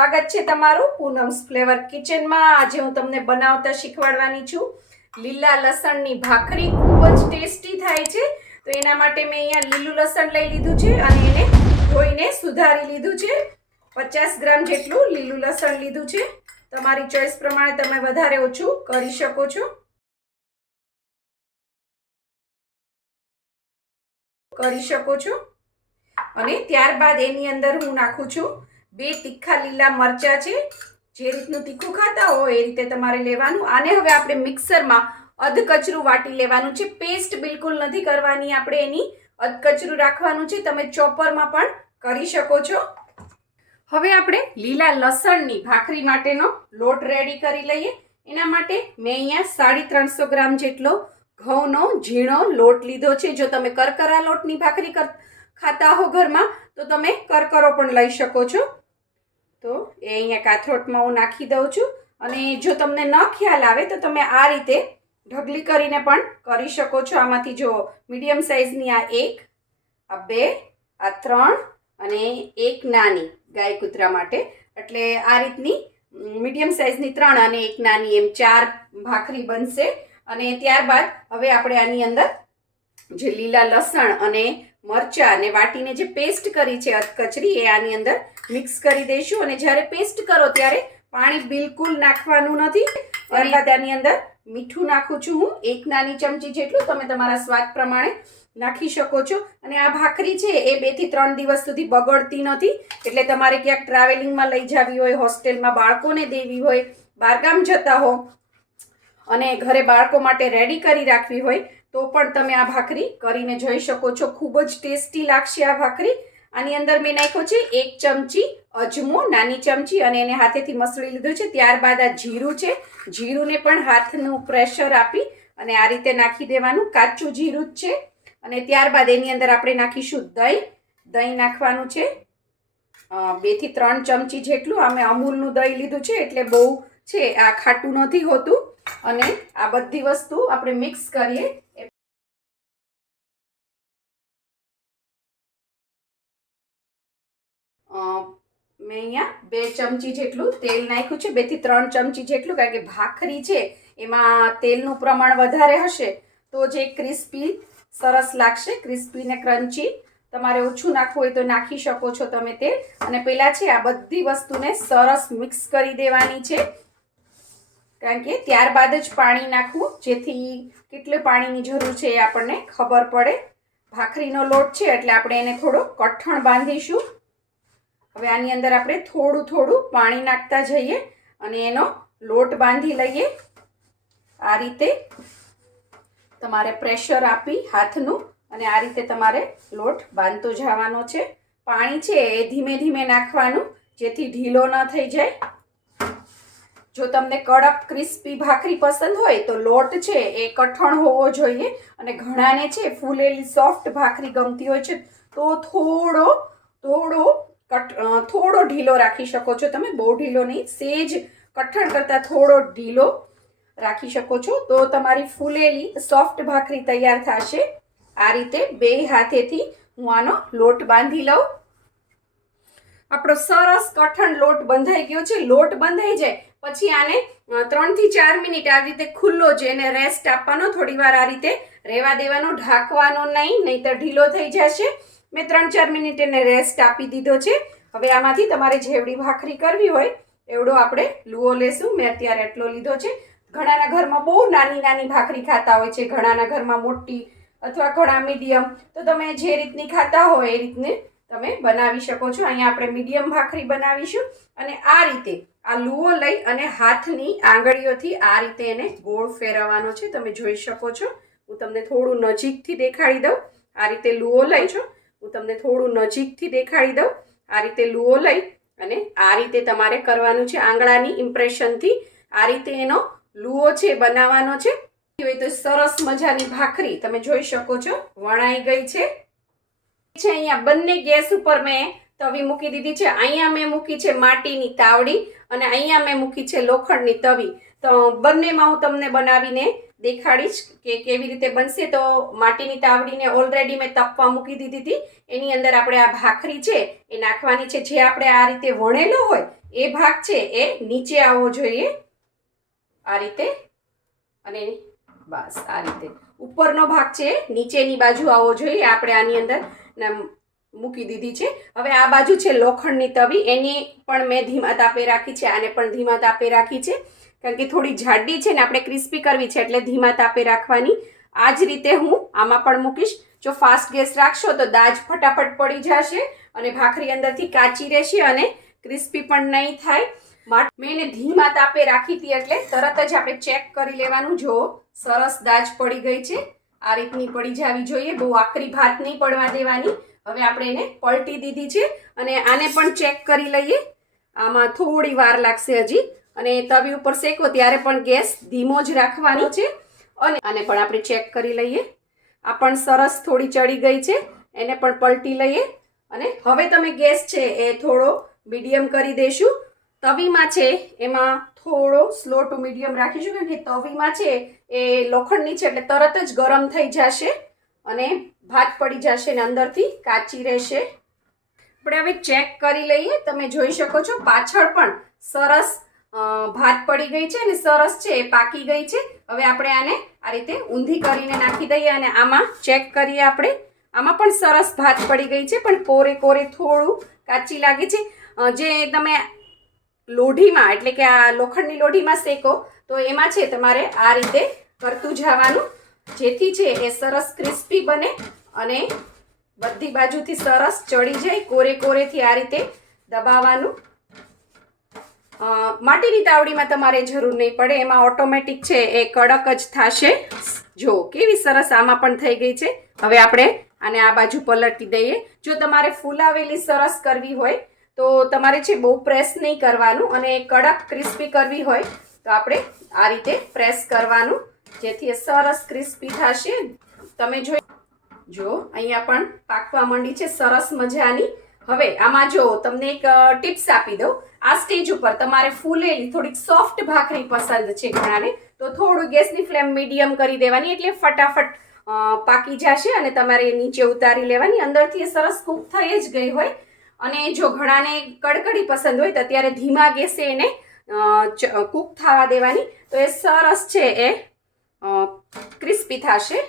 સ્વાગત છે તમારું પૂનમ્સ ફ્લેવર કિચનમાં। આજે હું તમને બનાવતા શીખવાડવાની છું લીલા લસણની ભાખરી। ખૂબ જ ટેસ્ટી થાય છે। તો એના માટે મેં અહીંયા લીલું લસણ લઈ લીધું છે અને એને ધોઈને સુધારી લીધું છે। 50 ગ્રામ જેટલું લીલું લસણ લીધું છે। તમારી ચોઈસ પ્રમાણે તમે વધારે ઓછું કરી શકો છો। અને ત્યારબાદ એની અંદર હું નાખું છું 2 તીખા લીલા મરચા છે। જે રીતનું તીખું ખાતા હોય એ રીતે તમારે લેવાનું। આને હવે આપણે મિક્સરમાં અધકચરું વાટી લેવાનું છે। પેસ્ટ બિલકુલ નથી કરવાની, આપણે એની અધકચરું રાખવાનું છે। તમે ચોપરમાં પણ કરી શકો છો। હવે આપણે લીલા લસણની ભાખરી માટેનો લોટ રેડી કરી લઈએ। એના માટે મેં અહીંયા 350 ગ્રામ જેટલો ઘઉંનો ઝીણો લોટ લીધો છે। જો તમે કરકરા લોટની ભાખરી ખાતા હો ઘરમાં તો તમે કરકરો પણ લઈ શકો છો। તો એ અહીંયા કાથરોટમાં હું નાખી દઉં છું। અને જો તમને ન ખ્યાલ આવે તો તમે આ રીતે ઢગલી કરીને પણ કરી શકો છો। આમાંથી જો મીડિયમ સાઇઝની આ 1, આ 2, આ 3 અને એક નાની ગાય કૂતરા માટે, એટલે આ રીતની મીડિયમ સાઇઝની 3 અને એક નાની, એમ 4 ભાખરી બનશે। અને ત્યારબાદ હવે આપણે આની અંદર જે લીલા લસણ અને મરચાં ને વાટીને જે પેસ્ટ કરી છે અધકચરી, એ આની અંદર મિક્સ કરી દઈશું। અને જ્યારે પેસ્ટ કરો ત્યારે પાણી બિલકુલ નાખવાનું નથી। ત્યારબાદ આની અંદર મીઠું નાખું છું હું 1 નાની ચમચી જેટલું, તમે તમારા સ્વાદ પ્રમાણે નાખી શકો છો। અને આ ભાખરી છે એ 2 થી 3 દિવસ સુધી બગડતી નથી, એટલે તમારે ક્યાંક ટ્રાવેલિંગમાં લઈ જવી હોય, હોસ્ટેલમાં બાળકોને દેવી હોય, બહારગામ જતા હો અને ઘરે બાળકો માટે રેડી કરી રાખવી હોય તો પણ તમે આ ભાખરી કરીને જોઈ શકો છો। ખૂબ જ ટેસ્ટી લાગશે આ ભાખરી। આની અંદર મેં નાખ્યો છે 1 ચમચી અજમો, નાની ચમચી, અને એને હાથેથી મસળી લીધું છે। ત્યારબાદ આ જીરું છે, જીરુંને પણ હાથનું પ્રેશર આપી અને આ રીતે નાખી દેવાનું, કાચું જીરું જ છે। અને ત્યારબાદ એની અંદર આપણે નાખીશું દહીં। દહીં નાખવાનું છે 2 થી 3 ચમચી જેટલું। અમે અમૂલનું દહીં લીધું છે એટલે બહુ છે આ ખાટું નથી હોતું। અને આ બધી વસ્તુ આપણે મિક્સ કરીએ। મેં અહીંયા 2 ચમચી જેટલું તેલ નાખ્યું છે, 2 થી 3 ચમચી જેટલું, કારણ કે ભાખરી છે એમાં તેલનું પ્રમાણ વધારે હશે તો જે ક્રિસ્પી સરસ લાગશે, ક્રિસ્પી ને ક્રન્ચી। તમારે ઓછું નાખવું હોય તો નાખી શકો છો તમે તેલ। અને પહેલાં છે આ બધી વસ્તુને સરસ મિક્સ કરી દેવાની છે, કારણ કે ત્યારબાદ જ પાણી નાખવું, જેથી કેટલું પાણીની જરૂર છે એ આપણને ખબર પડે। ભાખરીનો લોટ છે એટલે આપણે એને થોડો કઠણ બાંધીશું। હવે આની અંદર આપણે થોડું થોડું પાણી નાખતા જઈએ અને એનો લોટ બાંધી લઈએ। આ રીતે તમારે પ્રેશર આપી હાથનું અને આ રીતે તમારે લોટ બાંધતો જવાનો છે। પાણી છે એ ધીમે ધીમે નાખવાનું, જેથી ઢીલો ન થઈ જાય। જો તમને કડક ક્રિસ્પી ભાખરી પસંદ હોય તો લોટ છે એ કઠણ હોવો જોઈએ, અને ઘણાને છે ફૂલેલી સોફ્ટ ભાખરી ગમતી હોય છે તો થોડો ઢીલો રાખી શકો છો તમે, બહુ ઢીલો નહીં, સેજ કઠણ કરતાં થોડો ઢીલો રાખી શકો છો તો તમારી ફૂલેલી સોફ્ટ ભાખરી તૈયાર થશે। આ રીતે 2 હાથેથી હું આનો લોટ બાંધી લઉં। આપણો સરસ કઠણ લોટ બંધાઈ ગયો છે। લોટ બંધાઈ જાય પછી આને 3 થી 4 મિનિટ આવી રીતે ખુલ્લો જ એને રેસ્ટ આપવાનો, થોડી વાર આ રીતે રહેવા દેવાનો, ઢાંકવાનો નહીં, નહીંતર ઢીલો થઈ જશે। મેં 3-4 મિનિટ એને રેસ્ટ આપી દીધો છે। હવે આમાંથી તમારે જેવડી ભાખરી કરવી હોય એવડો આપણે લુઓ લેશું। મેં અત્યારે એટલો લીધો છે। ઘણાના ઘરમાં બહુ નાની નાની ભાખરી ખાતા હોય છે, ઘણાના ઘરમાં મોટી અથવા ઘણા મીડિયમ, તો તમે જે રીતની ખાતા હોય એ રીતને તમે બનાવી શકો છો। અહીંયા આપણે મીડિયમ ભાખરી બનાવીશું। અને આ રીતે આ લુઓ લઈ અને હાથની આંગળીઓથી આ રીતે એને ગોળ ફેરવવાનો છે। તમે જોઈ શકો છો, હું તમને થોડું નજીકથી દેખાડી દઉં। આ રીતે લુઓ લઈ છો, હું તમને થોડું નજીકથી દેખાડી દઉં। આ રીતે લુઓ લઈ અને આ રીતે તમારે કરવાનું છે, આંગળાની ઇમ્પ્રેશનથી આ રીતે એનો લુઓ છે બનાવવાનો છે। તો સરસ મજાની ભાખરી તમે જોઈ શકો છો વણાઈ ગઈ છે। અહીંયા બંને ગેસ ઉપર મેં તવી મૂકી દીધી છે। અહીંયા મેં મૂકી છે માટીની તાવડી અને અહીંયા મેં મૂકી છે લોખંડની તવી। તો બંનેમાં હું તમને બનાવીને દેખાડીશ કે કેવી રીતે બનશે. તો માટીની તાવડીને ઓલરેડી મેં તપવા મૂકી દીધી હતી. એની અંદર આપણે આ ભાખરી છે એ નાખવાની છે. જે આપણે આ રીતે વણેલો હોય એ ભાગ છે એ નીચે આવવો જોઈએ આ રીતે, અને બસ આ રીતે ઉપરનો ભાગ છે નીચેની બાજુ આવવો જોઈએ. આપણે આની અંદર મૂકી દીધી છે. હવે આ બાજુ છે લોખંડની તવી, એની પણ મેં ધીમા તાપે રાખી છે, આને પણ ધીમા તાપે રાખી છે, કારણ કે થોડી જાડી છે ને આપણે ક્રિસ્પી કરવી છે એટલે ધીમા તાપે રાખવાની. આ જ રીતે હું આમાં પણ મૂકીશ. જો ફાસ્ટ ગેસ રાખશો તો દાજ ફટાફટ પડી જશે અને ભાખરી અંદરથી કાચી રહેશે અને ક્રિસ્પી પણ નહીં થાય. મેં એને ધીમા તાપે રાખી હતી એટલે તરત જ આપણે ચેક કરી લેવાનું. જો સરસ દાજ પડી ગઈ છે, આ રીતની પડી જવી જોઈએ, બહુ આકરી ભાત નહીં પડવા દેવાની. હવે આપણે એને પલટી દીધી છે અને આને પણ ચેક કરી લઈએ. આમાં થોડી વાર લાગશે હજી, અને તવી ઉપર શેકો ત્યારે પણ ગેસ ધીમો જ રાખવાનો છે. અને આને પણ આપણે ચેક કરી લઈએ. આ પણ સરસ થોડી ચડી ગઈ છે, એને પણ પલટી લઈએ. અને હવે તમે ગેસ છે એ થોડો મીડિયમ કરી દઈશું. તવીમાં છે એમાં થોડો સ્લો ટુ મીડિયમ રાખીશું, કારણ કે તવીમાં છે એ લોખંડની છે એટલે તરત જ ગરમ થઈ જશે અને ભાત પડી જશે ને અંદરથી કાચી રહેશે. આપણે હવે ચેક કરી લઈએ. તમે જોઈ શકો છો પાછળ પણ સરસ ભાત પડી ગઈ છે અને સરસ છે એ પાકી ગઈ છે. હવે આપણે આને આ રીતે ઊંધી કરીને નાખી દઈએ અને આમાં ચેક કરીએ. આપણે આમાં પણ સરસ ભાત પડી ગઈ છે, પણ કોરે કોરે થોડું કાચી લાગે છે. જે તમે લોઢીમાં એટલે કે આ લોખંડની લોઢીમાં શેકો તો એમાં છે તમારે આ રીતે કરતું જવાનું, જેથી છે એ સરસ ક્રિસ્પી બને અને બધી બાજુથી સરસ ચડી જાય. કોરે કોરેથી આ રીતે દબાવવાનું. માટીની તાવડીમાં તમારે જરૂર નહીં પડે, એમાં ઓટોમેટિક છે એ કડક જ થશે. જો કેવી સરસ આમાં પણ થઈ ગઈ છે. હવે આપણે આને આ બાજુ પલટી દઈએ. જો તમારે ફૂલાવેલી સરસ કરવી હોય તો તમારે છે બહુ પ્રેસ નહીં કરવાનું, અને કડક ક્રિસ્પી કરવી હોય તો આપણે આ રીતે પ્રેસ કરવાનું, જેથી સરસ ક્રિસ્પી થશે. તમે જો અહીંયા પણ પાકવા માંડી છે સરસ મજાની. હવે આમાં જો તમને એક ટિપ્સ આપી દઉં. આ સ્ટેજ ઉપર તમારે ફૂલેલી થોડીક સોફ્ટ ભાખરી પસંદ છે ઘણાને, તો થોડું ગેસની ફ્લેમ મીડિયમ કરી દેવાની, એટલે ફટાફટ પાકી જશે અને તમારે નીચે ઉતારી લેવાની. અંદરથી એ સરસ કૂક થઈ જ ગઈ હોય. અને જો ઘણાને કડકડી પસંદ હોય તો અત્યારે ધીમા ગેસે એને કૂક થવા દેવાની, તો એ સરસ છે એ ક્રિસ્પી થશે.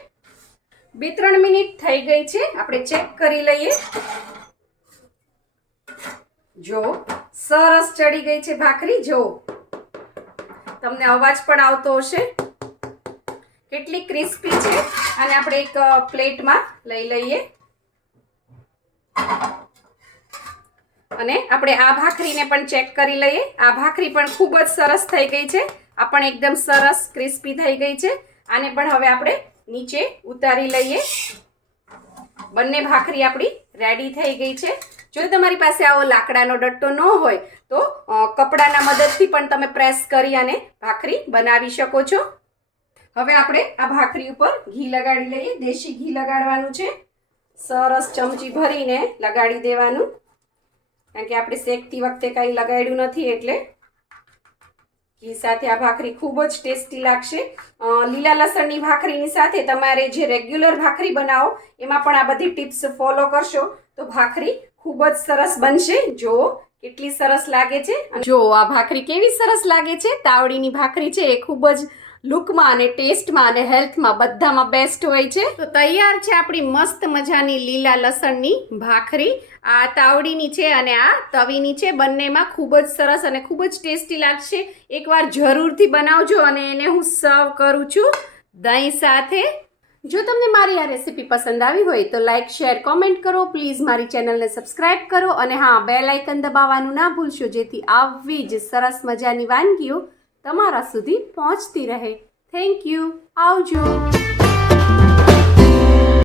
2-3 મિનિટ થઈ ગઈ છે, આપણે ચેક કરી લઈએ. જો સરસ ચડી ગઈ છે ભાખરી. જો તમને અવાજ પણ આવતો હશે કેટલી ક્રિસ્પી છે. અને આપણે એક પ્લેટમાં લઈ લઈએ અને આપણે આ ભાખરીને પણ ચેક કરી લઈએ. આ ભાખરી પણ ખૂબ જ સરસ થઈ ગઈ છે. આ પણ એકદમ સરસ ક્રિસ્પી થઈ ગઈ છે. આને પણ હવે આપણે નીચે ઉતારી લઈએ. બંને ભાખરી આપણી રેડી થઈ ગઈ છે. જો તમારી પાસે આવો લાકડાનો ડટ્ટો ન હોય તો કપડાના મદદથી પણ તમે પ્રેસ કરી અને ભાખરી બનાવી શકો છો. હવે આપણે આ ભાખરી ઉપર ઘી લગાડી લઈએ. દેશી ઘી લગાડવાનું છે. સરસ ચમચી ભરીને લગાડી દેવાનું, કારણ કે આપણે શેકતી વખતે કંઈ લગાડ્યું નથી એટલે ઘી સાથે આ ભાખરી ખૂબ જ ટેસ્ટી લાગશે. લીલા લસણની ભાખરીની સાથે તમારે જે રેગ્યુલર ભાખરી બનાવો એમાં પણ આ બધી ટિપ્સ ફોલો કરશો તો ભાખરી ખૂબ જ સરસ બનશે. જો કેટલી સરસ લાગે છે. જો આ ભાખરી કેવી સરસ લાગે છે. તાવડીની ભાખરી છે એ ખૂબ જ લુકમાં અને ટેસ્ટમાં અને હેલ્થમાં બધામાં બેસ્ટ હોય છે. તો તૈયાર છે આપણી મસ્ત મજાની લીલા લસણની ભાખરી. આ તાવડીની છે અને આ તવીની છે, બંનેમાં ખૂબ જ સરસ અને ખૂબ જ ટેસ્ટી લાગશે. એકવાર જરૂરથી બનાવજો. અને એને હું સર્વ કરું છું દહીં સાથે. જો તમને મારી આ રેસીપી પસંદ આવી હોય તો લાઇક, શેર, કોમેન્ટ કરો. પ્લીઝ મારી ચેનલને સબસ્ક્રાઇબ કરો અને હા, બેલ આઇકન દબાવવાનું ના ભૂલશો, જેથી આવી જ સરસ મજાની વાનગીઓ તમારા સુધી પહોંચતી રહે. Thank you. આવજો.